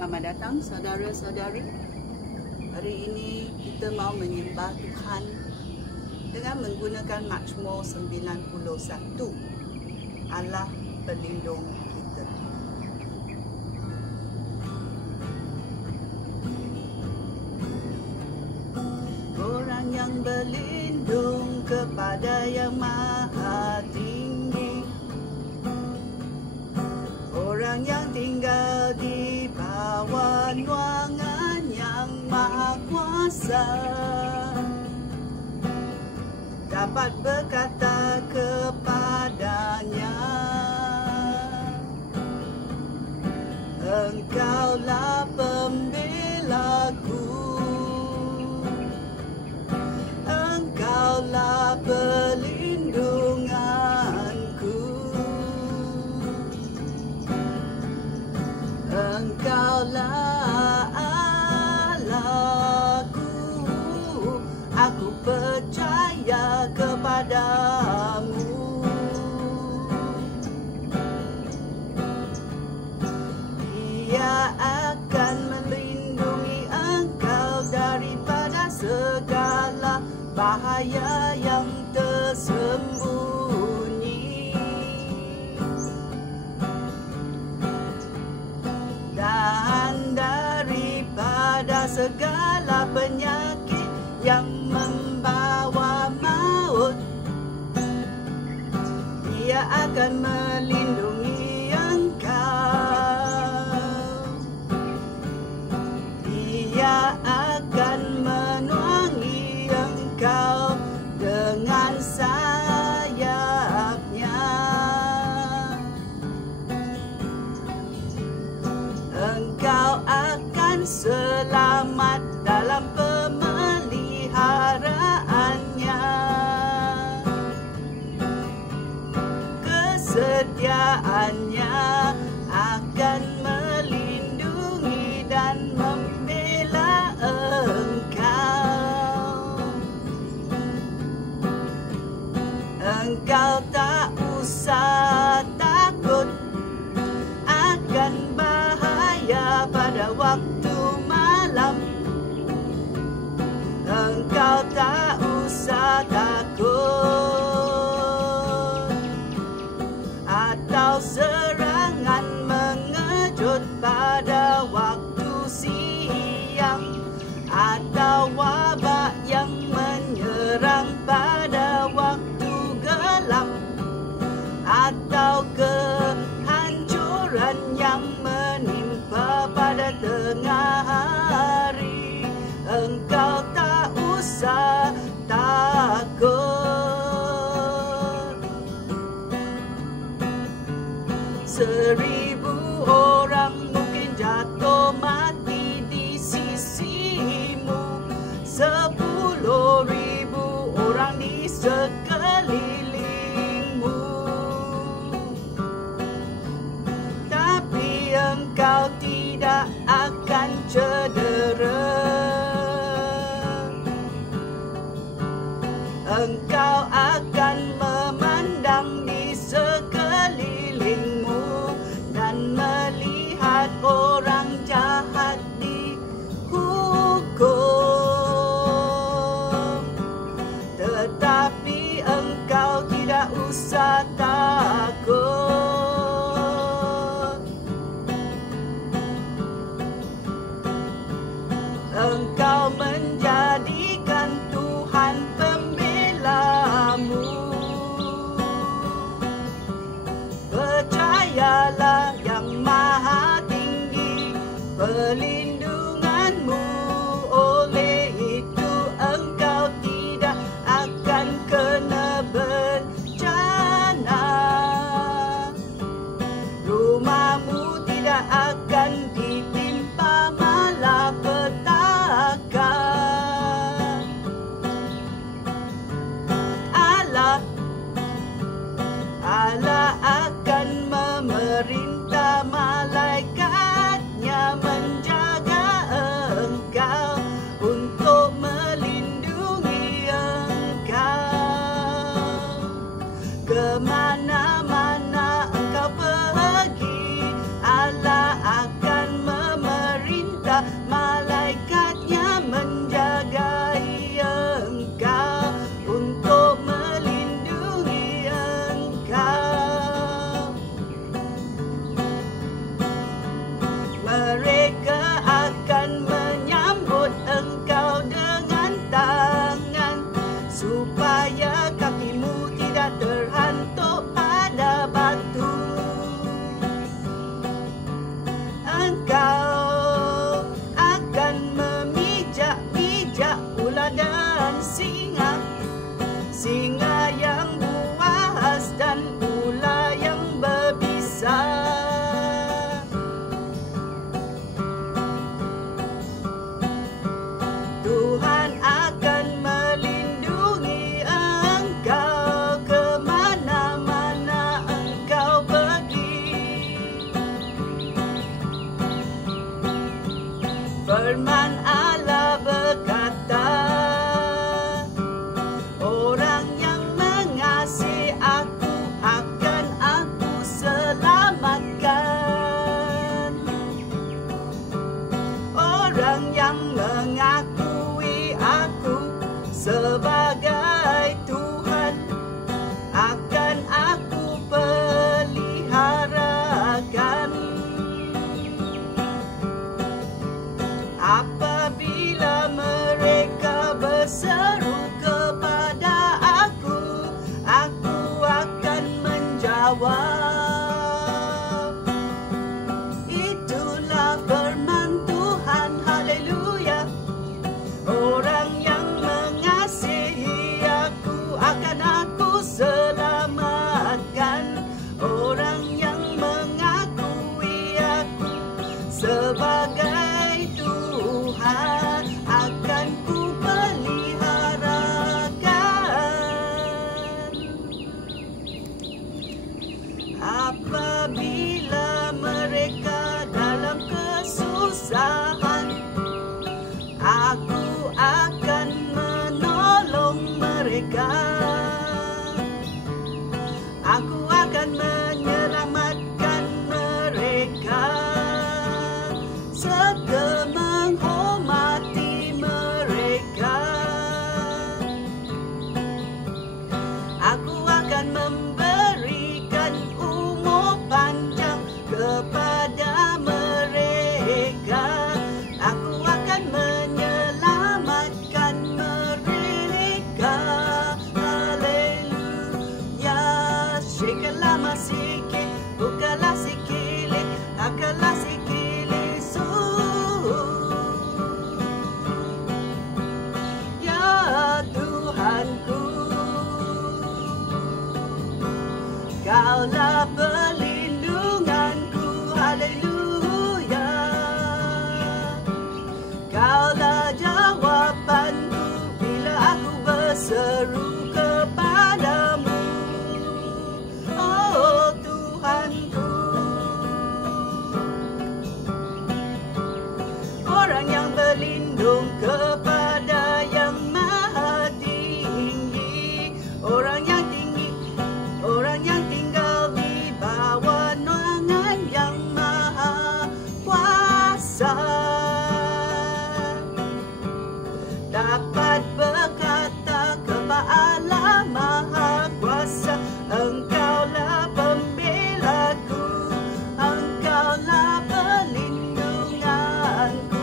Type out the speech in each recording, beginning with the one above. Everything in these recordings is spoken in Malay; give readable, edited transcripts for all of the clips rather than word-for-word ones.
Selamat datang saudara-saudari. Hari ini kita mau menyembah Tuhan dengan menggunakan Mazmur 91. Allah pelindung kita. Orang yang berlindung kepada Yang Maha Tinggi, orang yang tinggal di bawah naungan Yang Maha Kuasa, dapat berkata kepadanya, Engkaulah pembelaku, Engkaulah perlindunganku, Engkaulah Allahku, aku percaya kepadamu. Dia akan melindungi engkau daripada segala bahaya yang tersembunyi, dan daripada segala penyakit yang membawa maut. Dia akan melindungi engkau, Dia akan menaungi engkau dengan sayapnya. Engkau akan selamat dalam pemeliharaannya. Kesetiaannya akan melindungi dan membela engkau. Engkau tak usah takut akan bahaya pada waktu malam. Engkau tak usah takut atau serangan mengejut pada waktu siang, atau wabak yang menyerang pada waktu gelap, atau kehancuran yang menimpa pada tengah hari. Engkau tak usah takut. 1000 orang mungkin jatuh mati di sisimu, 10.000 orang di sekelilingmu, tapi engkau tidak akan cedera. Engkau akan memandang di sekelilingmu Firman Allah berkata, orang yang mengasihi aku akan aku selamatkan. Orang yang mengakui aku sebagai Tuhan akan aku peliharakan. Apabila mereka berseru kepada aku akan menjawab. Itulah firman Tuhan, haleluya. Orang yang mengasihi aku akan aku selamatkan. Orang yang mengakui aku sebagai Tuhan akan ku peliharakan. Apabila mereka dalam kesusahan, aku akan menolong mereka. Aku akan menyelamatkan mereka serta menghormati mereka. Aku akan memberikan umur panjang kepada mereka. Aku akan menyelamatkan mereka. Haleluya. Shikala masike, bukalah sikile, akalah sikile su. Ya Tuhanku, Kaulah perlindunganku, haleluya. Kaulah jawabanku bila aku berseru kepadamu, oh Tuhanku. Orang yang berlindung kepada yang maha tinggi, orang yang tinggi, orang yang tinggal di bawah naungan yang maha kuasa, dapat berkata kepada Allah maha kuasa, Engkaulah pembelaku, Engkaulah perlindunganku.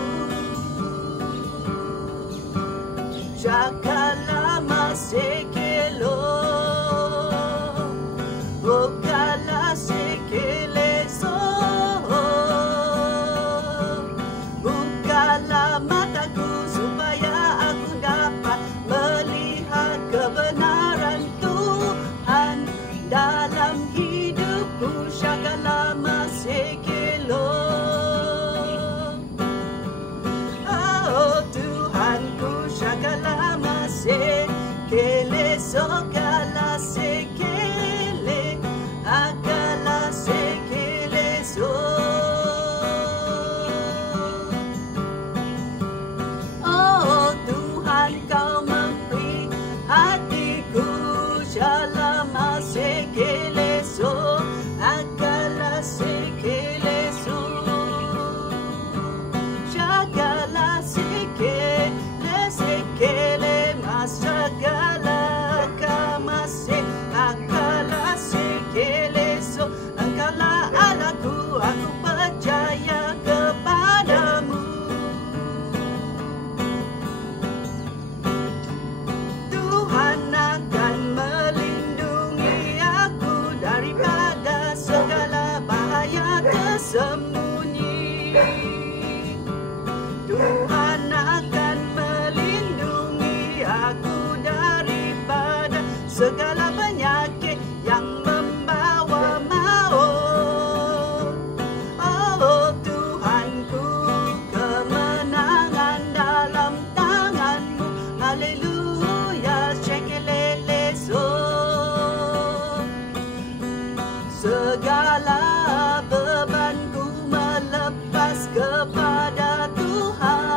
Shakala masekelo, bukalah sikile so, bukalah mataku supaya aku dapat melihat kebenaran Tuhan dalam hidupku. Shakala masekelo, oh Tuhanku. Shakala masekele sokala sekele, akala sekele so. Oh Tuhan, Kau memberi hatiku. Shalama sekele so, akala sekele so. Shakala sekele sekele masagala kamase, akala sekele so. Engkaulah Allahku, aku percaya kepadamu. Tuhan akan melindungi aku daripada segala bahaya tersembunyi. Tuhan akan melindungi aku daripada segala penyakit yang membawa maut. Oh Tuhanku, kemenangan dalam tangan-Mu. Haleluya, shekelele so. Segala bebanku melepas kepada Tuhan.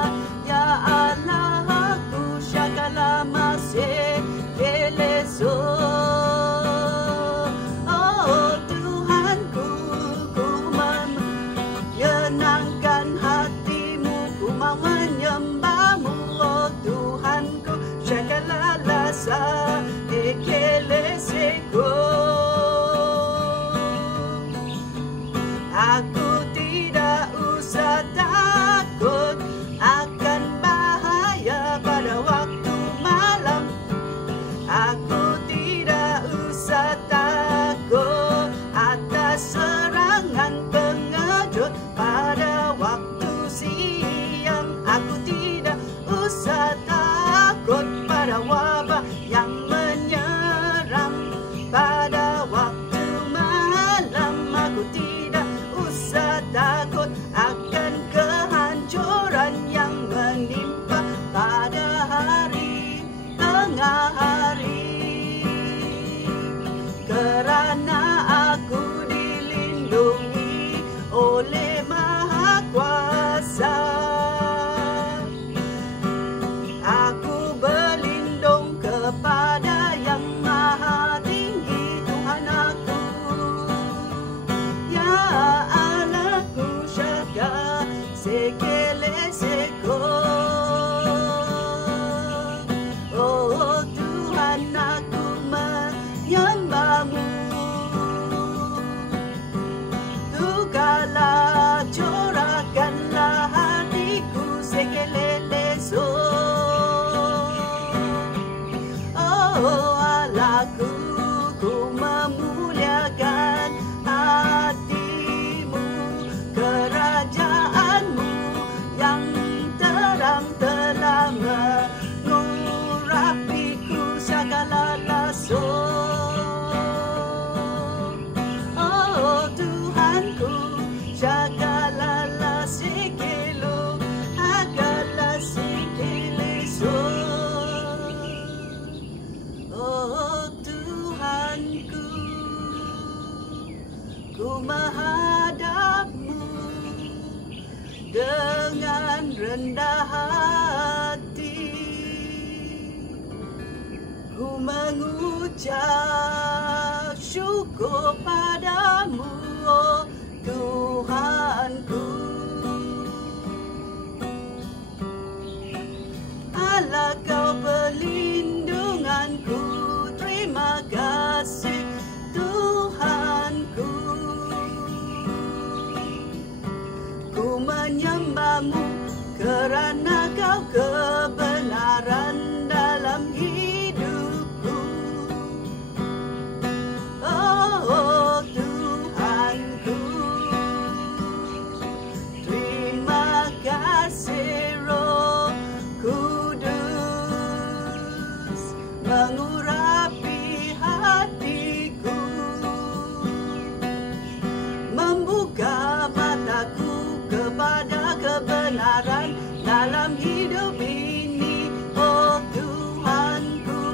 sekeleseko. Oh Tuhan, aku menyembah-Mu. Tukalah curahkanlah hatiku sekeleleso. Oh Allahku, ku memuliakan hati-Mu, kerajaan-Mu yang terang telah mengurapiku segala laso. Oh Tuhanku, segala sikelo, agala sikeleso. Oh Tuhanku, ku menghadap-Mu dengan rendah hati. Ku mengucap syukur pada-Mu, oh Tuhanku. Allah, Kau perlindunganku, terima kasih Tuhanku. Ku menyembah-Mu kerana Kau kebenaran dalam hidupku. Oh Tuhanku, terima kasih Roh Kudus mengurapi hatiku, membuka mataku kepada kebenaran dalam hidup ini. Oh Tuhanku,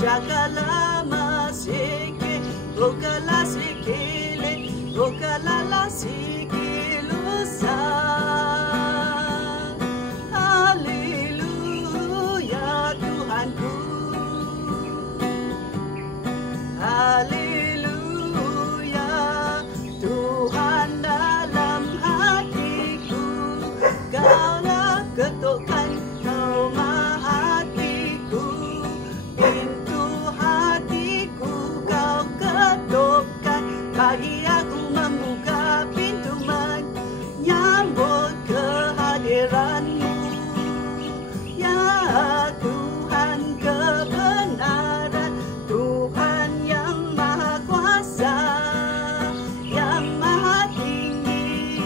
jagalah masike, bukalah sikile, bukalah sikilusa. Haleluya Tuhanku, haleluya Tuhan dalam hatiku. Kaulah ketukkan rumah hatiku, pintu hatiku Kau ketukkan, bagi aku membuka pintu menyambut kehadiran-Mu. Ya Tuhan kebenaran, Tuhan yang maha kuasa, yang maha tinggi.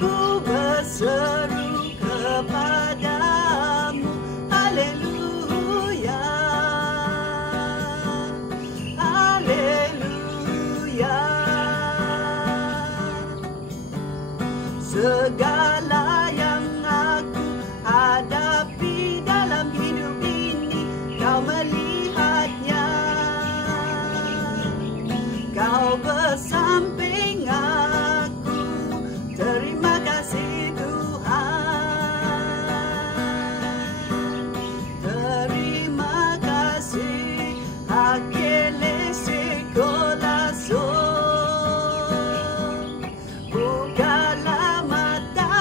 Ku berseru kepadamu, haleluya, haleluya. Segala yang aku hadapi dalam hidup ini, Kau melihatnya. Kau bersamping aku, terima kasih Tuhan. Terima kasih Hakele Sekolaso. Bukalah mata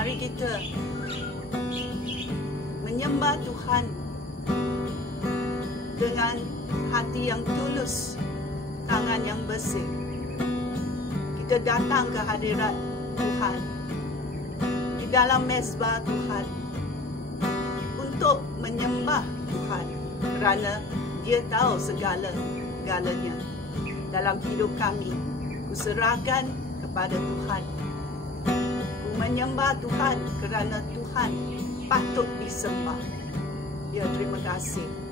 Mari kita menyembah Tuhan dengan hati yang tulus, tangan yang bersih. Kita datang ke hadirat Tuhan di dalam mezbah Tuhan untuk menyembah Tuhan, kerana Dia tahu segala-galanya dalam hidup kami. Kuserahkan kepada Tuhan. Ku menyembah Tuhan kerana Tuhan patut disembah. Ya, terima kasih.